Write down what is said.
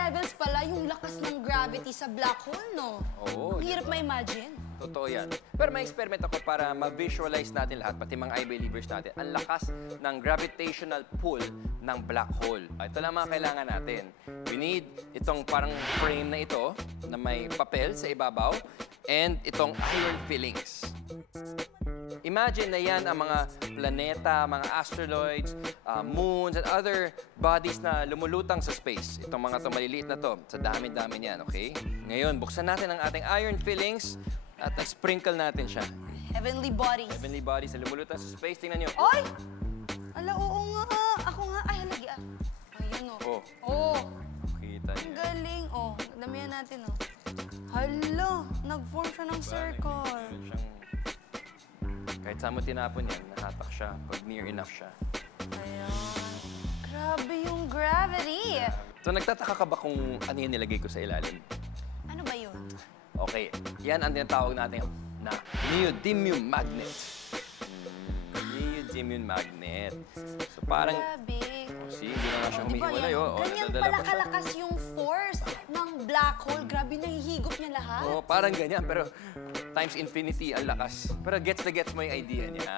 levels pala yung lakas ng gravity sa black hole, no? Oo. Hirap ma-imagine. Totoo yan. Pero may experiment ako para ma-visualize natin lahat, pati mga eye-believers natin, ang lakas ng gravitational pull ng black hole. Ito lang mga kailangan natin. We need itong parang frame na ito, na may papel sa ibabaw, and itong iron fillings. Imagine na yan ang mga planeta, mga asteroids, moons, and other bodies na lumulutang sa space. Itong mga maliliit na to, sa dami-dami niyan, okay? Ngayon, buksan natin ang ating iron fillings at sprinkle natin siya. Heavenly bodies. Heavenly bodies na lumulutang sa space. Tingnan nyo. Oy! Ala, oo nga. Ako nga. Ay, halagi ah. Ayun, oh. Oh. Oh. Kita Ang niyo. galing. Oh, damihan natin, oh. Hala, nag-form siya ng circle. Kahit saan mo tinapon yan, nahatak siya pag near enough siya. Ayan. Grabe yung gravity. So, nagtataka ka ba kung ano yung nilagay ko sa ilalim? Ano ba yun? Okay, yan ang tinatawag natin na neodymium magnet. Neodymium magnet. So, parang... Grabe. See, hindi na nga siya Diba humihiwalay. yan? Oh, Ganyan nadadala pala pa siya. kalakas yung force ng black hole. Grabe, nahihigop niya lahat. Oh, parang ganyan, pero times infinity ang lakas. Pero gets na gets mo yung idea niya.